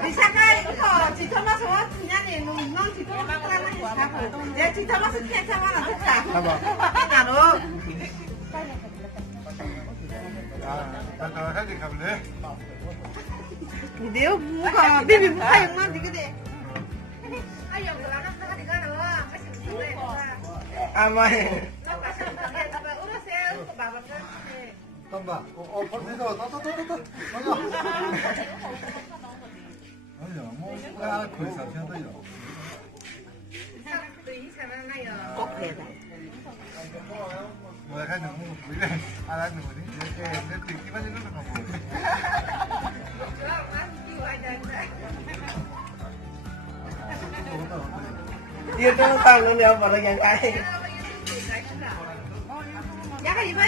Disana itu cita mas semua punya nih, non cita mas kan nih. Ya cita mas kian sama nanti tak. Apa? Ngaruh. Dia buka, bibi buka yang mana gede. Ayo berangkat nak di mana wah, masih boleh. Amai. Udah saya ke babat kan. 잠깐만. 벌써 또. 아니야, 뭐 거의 4,000원이야. 꼭 해야 돼. 뭐야, 가는 뭐 그래. 알았는 거지. 이렇게 내 듣기만 해도 가고. Dia tuh tahu lu lihat pada yang kaya. Ya kan ibu.